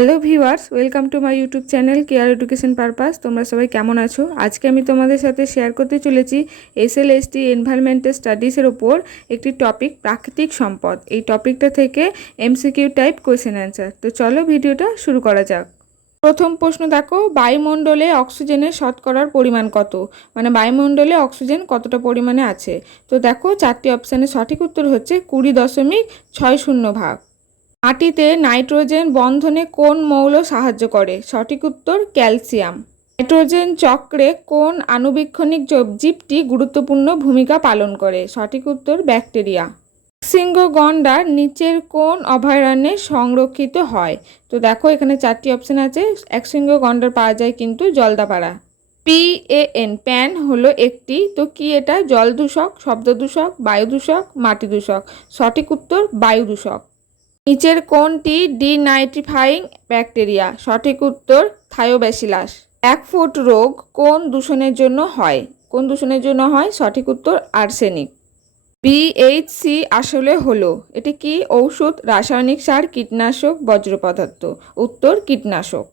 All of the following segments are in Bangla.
Hello viewers, welcome to my YouTube channel care education purpose. তোমরা সবাই কেমন আছো? আজকে আমি তোমাদের সাথে শেয়ার করতে চলেছি S L S T environmental স্টাডিজের ওপর একটি টপিক, প্রাকৃতিক সম্পদ। এই টপিকটা থেকে এমসিকিউ টাইপ কোয়েশ্চেন অ্যান্সার। তো চলো ভিডিওটা শুরু করা যাক। প্রথম প্রশ্ন দেখো, বায়ুমণ্ডলে অক্সিজেনের শতকরার পরিমাণ কত? মানে বায়ুমণ্ডলে অক্সিজেন কতটা পরিমাণে আছে? তো দেখো, চারটি অপশানের সঠিক উত্তর হচ্ছে কুড়ি দশমিক ছয় শূন্য ভাগ। মাটিতে নাইট্রোজেন বন্ধনে কোন মৌল সাহায্য করে? সঠিক উত্তর, ক্যালসিয়াম। নাইট্রোজেন চক্রে কোন আণুবীক্ষণিক জব- জীবটি গুরুত্বপূর্ণ ভূমিকা পালন করে? সঠিক উত্তর, ব্যাকটেরিয়া। সিংহ গন্ডার নিচের কোন অভয়ারণ্যে সংরক্ষিত হয়? তো দেখো, এখানে চারটি অপশন আছে। একশৃঙ্গ গন্ডার পাওয়া যায় কিন্তু Jaldapara. P A N pan হলো একটি। তো কি এটা? জল দূষক শব্দ দূষক বায়ু দূষক মাটি দূষক সঠিক উত্তর বায়ু দূষক নিচের কোনটি ডিনাইট্রিফাইং ব্যাকটেরিয়া। সঠিক উত্তর থায়োব্যাসিলাস এক ফুট রোগ কোন দূষণের জন্য হয়। কোন দূষণের জন্য হয়, সঠিক উত্তর, আর্সেনিক। বিএইচসি আসলে হলো। এটি কি ঔষধ, রাসায়নিক সার, কীটনাশক বজ্র পদার্থ উত্তর, কীটনাশক।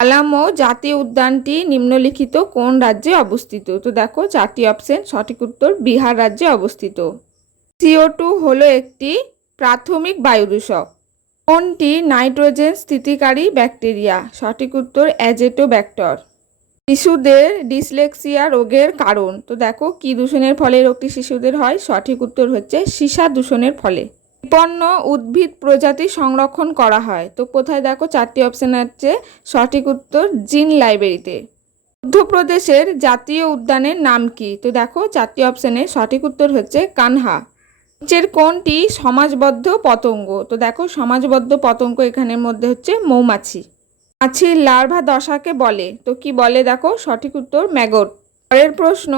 আলামো জাতীয় উদ্যানটি নিম্নলিখিত কোন রাজ্যে অবস্থিত? তো দেখো, চারটি অপশন, সঠিক উত্তর, বিহার রাজ্যে অবস্থিত। সিও টু হলো একটি প্রাথমিক বায়ুদূষক। কোনটি নাইট্রোজেন স্থিতিকারী ব্যাকটেরিয়া। সঠিক উত্তর, অ্যাজেটোব্যাক্টর। শিশুদের ডিসলেক্সিয়া রোগের কারণ। তো দেখো, কি দূষণের ফলে রোগটি শিশুদের হয়? সঠিক উত্তর হচ্ছে সীসা দূষণের ফলে। বিপন্ন উদ্ভিদ প্রজাতি সংরক্ষণ করা হয়। তো কোথায় দেখো, চারটি অপশান আছে। সঠিক উত্তর, জিন লাইব্রেরিতে। মধ্যপ্রদেশের জাতীয় উদ্যানের নাম কি? তো দেখো, চারটি অপশানের সঠিক উত্তর হচ্ছে কানহা। নিচের কোনটি সমাজবদ্ধ পতঙ্গ? তো দেখো, সমাজবদ্ধ পতঙ্গ এখানের মধ্যে হচ্ছে মৌমাছি। মাছির লার্ভা দশাকে বলে। তো কি বলে দেখো? সঠিক উত্তর ম্যাগট। পরের প্রশ্ন,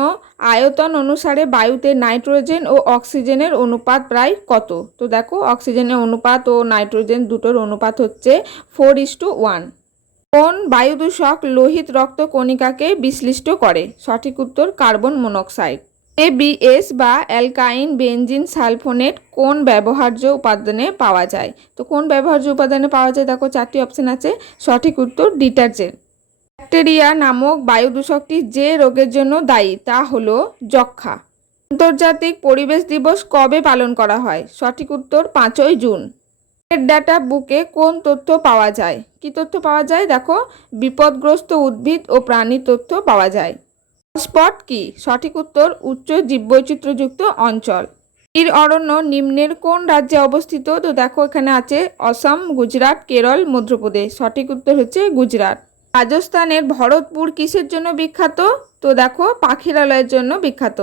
আয়তন অনুসারে বায়ুতে নাইট্রোজেন ও অক্সিজেনের অনুপাত প্রায় কত? তো দেখো, অক্সিজেনের অনুপাত ও নাইট্রোজেন দুটোর অনুপাত হচ্ছে ফোর ইস টু ওয়ান। কোন বায়ুদূষক লোহিত রক্ত কণিকাকে বিশ্লিষ্ট করে? সঠিক উত্তর, কার্বন মনোক্সাইড। এবিএস বা অ্যালকাইন বেনজিন সালফোনেট কোন ব্যবহার্য উপাদানে পাওয়া যায়? তো কোন ব্যবহার্য উপাদানে পাওয়া যায়? দেখো চারটি অপশান আছে। সঠিক উত্তর ডিটারজেন্ট। ব্যাকটেরিয়া নামক বায়ু দূষকটি যে রোগের জন্য দায়ী তা হলো যক্ষা আন্তর্জাতিক পরিবেশ দিবস কবে পালন করা হয়? সঠিক উত্তর পাঁচই জুন। ডাটা বুকে কোন তথ্য পাওয়া যায়? কি তথ্য পাওয়া যায়? দেখো, বিপদগ্রস্ত উদ্ভিদ ও প্রাণী তথ্য পাওয়া যায়। স্পট কি? সঠিক উত্তর, উচ্চ জীববৈচিত্র্যযুক্ত অঞ্চল। এর অরণ্য নিম্নের কোন রাজ্যে অবস্থিত? তো দেখো, এখানে আছে অসম, গুজরাট, কেরল, মধ্যপ্রদেশ। সঠিক উত্তর হচ্ছে গুজরাট। রাজস্থানের ভরতপুর কিসের জন্য বিখ্যাত? তো দেখো, পাখিরালয়ের জন্য বিখ্যাত।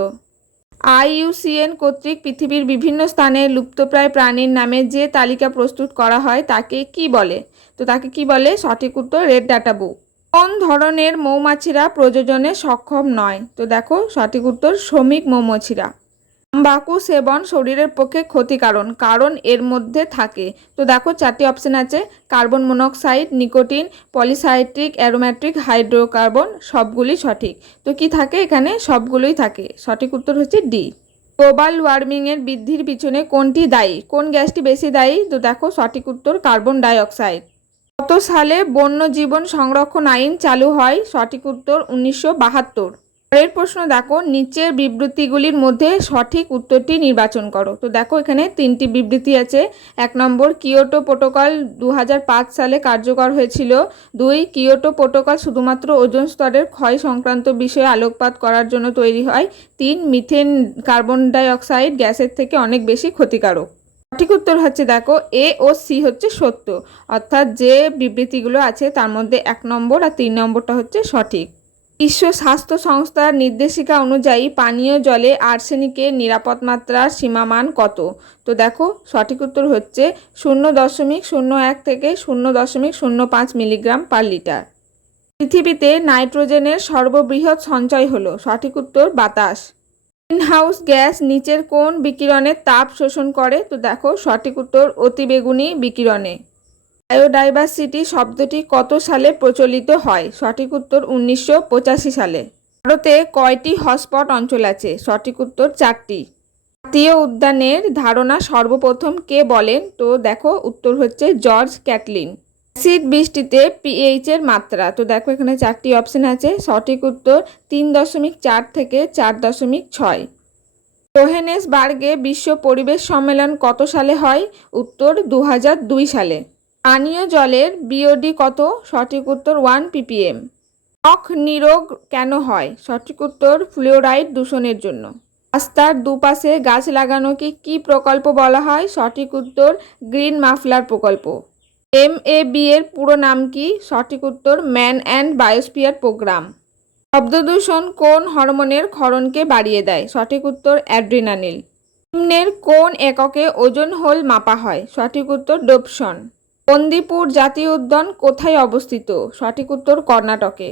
আইইউসিএন কর্তৃক পৃথিবীর বিভিন্ন স্থানে লুপ্তপ্রায় প্রাণীর নামে যে তালিকা প্রস্তুত করা হয়, তাকে কি বলে? তো তাকে কি বলে? সঠিক উত্তর, রেড ডাটা বুক। কোন ধরনের মৌমাছিরা প্রযোজনে সক্ষম নয়? তো দেখো, সঠিক উত্তর, শ্রমিক মৌমাছিরা। তাম্বাকু সেবন শরীরের পক্ষে ক্ষতিকারণ, কারণ এর মধ্যে থাকে। তো দেখো, চারটি অপশন আছে। Carbon monoxide, nicotine, polycitric, aromatic, hydrocarbon, সবগুলি সঠিক। তো কি থাকে এখানে? সবগুলোই থাকে। সঠিক উত্তর হচ্ছে ডি। গ্লোবাল ওয়ার্মিংয়ের বৃদ্ধির পিছনে কোনটি দায়ী? কোন গ্যাসটি বেশি দায়ী? তো দেখো, সঠিক উত্তর, কার্বন ডাইঅক্সাইড। কত সালে বন্য জীবন সংরক্ষণ আইন চালু হয়, সঠিক উত্তর উনিশশো বাহাত্তর। পরের প্রশ্ন দেখো, নিচের বিবৃতিগুলির মধ্যে সঠিক উত্তরটি নির্বাচন করো। তো দেখো এখানে তিনটি বিবৃতি আছে। এক নম্বর, কিয়োটো প্রোটোকল দু হাজার পাঁচ সালে কার্যকর হয়েছিল। দুই, কিয়োটো প্রোটোকল শুধুমাত্র ওজোন স্তরের ক্ষয় সংক্রান্ত বিষয়ে আলোকপাত করার জন্য তৈরি হয়। তিন, মিথেন কার্বন ডাইঅক্সাইড গ্যাসের থেকে অনেক বেশি ক্ষতিকারক। সঠিক উত্তর হচ্ছে দেখো, এ ও সি হচ্ছে সত্য। অর্থাৎ যে বিবৃতিগুলো আছে তার মধ্যে এক নম্বর আর তিন নম্বরটা হচ্ছে সঠিক। বিশ্ব স্বাস্থ্য সংস্থার নির্দেশিকা অনুযায়ী পানীয় জলে আর্সেনিকের নিরাপদ মাত্রার সীমামান কত? তো দেখো, সঠিক উত্তর হচ্ছে শূন্য দশমিক শূন্য এক থেকে শূন্য দশমিক শূন্য পাঁচ মিলিগ্রাম পার লিটার। পৃথিবীতে নাইট্রোজেনের সর্ববৃহৎ সঞ্চয় হলো, সঠিক উত্তর বাতাস। গ্রিনহাউস গ্যাস নিচের কোন বিকিরণের তাপ শোষণ করে। তো দেখো, সঠিক উত্তর অতিবেগুনি বিকিরণে। বায়োডাইভার্সিটি শব্দটি কত সালে প্রচলিত হয়? সঠিক উত্তর, উনিশশো পঁচাশি সালে। ভারতে কয়টি হটস্পট অঞ্চল আছে? সঠিক উত্তর, চারটি। জাতীয় উদ্যানের ধারণা সর্বপ্রথম কে বলেন? তো দেখো, উত্তর হচ্ছে জর্জ ক্যাটলিন। অ্যাসিড বৃষ্টিতে পিএইচ এর মাত্রা। তো দেখো এখানে চারটি অপশন আছে, সঠিক উত্তর তিন দশমিক চার থেকে চার দশমিক ছয়। জোহেনেসবার্গে বিশ্ব পরিবেশ সম্মেলন কত সালে হয়? উত্তর দু সালে। পানীয় জলের বিওডি কত? সঠিক উত্তর ওয়ান পিপিএম ত্বক নিরোগ কেন হয়? সঠিক উত্তর ফ্লুওরাইড দূষণের জন্য। রাস্তার দুপাশে গাছ লাগানোকে কি প্রকল্প বলা হয়? সঠিক উত্তর গ্রিন মাফলার প্রকল্প। এম এ বি এর পুরো নাম কি? সঠিক উত্তর, ম্যান অ্যান্ড বায়োস্পিয়ার প্রোগ্রাম। শব্দদূষণ কোন হরমোনের ক্ষরণকে বাড়িয়ে দেয়? সঠিক উত্তর অ্যাড্রিনানিল নিম্নের কোন এককে ওজন হোল মাপা হয়? সঠিক উত্তর, ডোপসন। বন্দিপুর জাতীয় উদ্যান কোথায় অবস্থিত? সঠিক উত্তর, কর্ণাটকে।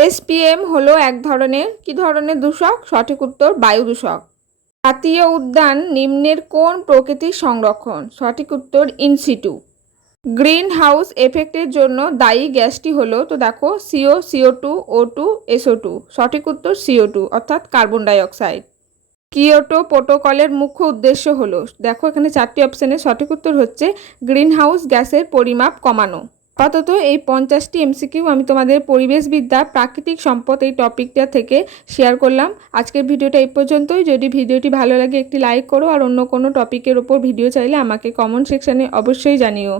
এসপিএম হলো এক ধরনের। কি ধরনের দূষক? সঠিক উত্তর বায়ু দূষক জাতীয় উদ্যান নিম্নের কোন প্রকৃতির সংরক্ষণ? সঠিক উত্তর, ইনসিটু। গ্রিন হাউস এফেক্টের জন্য দায়ী গ্যাসটি হলো, তো দেখো, CO CO two, O two, SO two, সঠিক উত্তর সিও টু, অর্থাৎ কার্বন ডাইঅক্সাইড। কিয়োটো প্রোটোকলের মুখ্য উদ্দেশ্য হলো, দেখো এখানে চারটি অপশানের সঠিক উত্তর হচ্ছে গ্রিন হাউস গ্যাসের পরিমাপ কমানো। আপাতত এই পঞ্চাশটি এমসিকিউ আমি তোমাদের পরিবেশবিদ্যা, প্রাকৃতিক সম্পদ এই টপিকটা থেকে শেয়ার করলাম। আজকের ভিডিওটা এই পর্যন্তই। যদি ভিডিওটি ভালো লাগে একটি লাইক করো, আর অন্য কোনো টপিকের ওপর ভিডিও চাইলে আমাকে কমেন্ট সেকশানে অবশ্যই জানিও।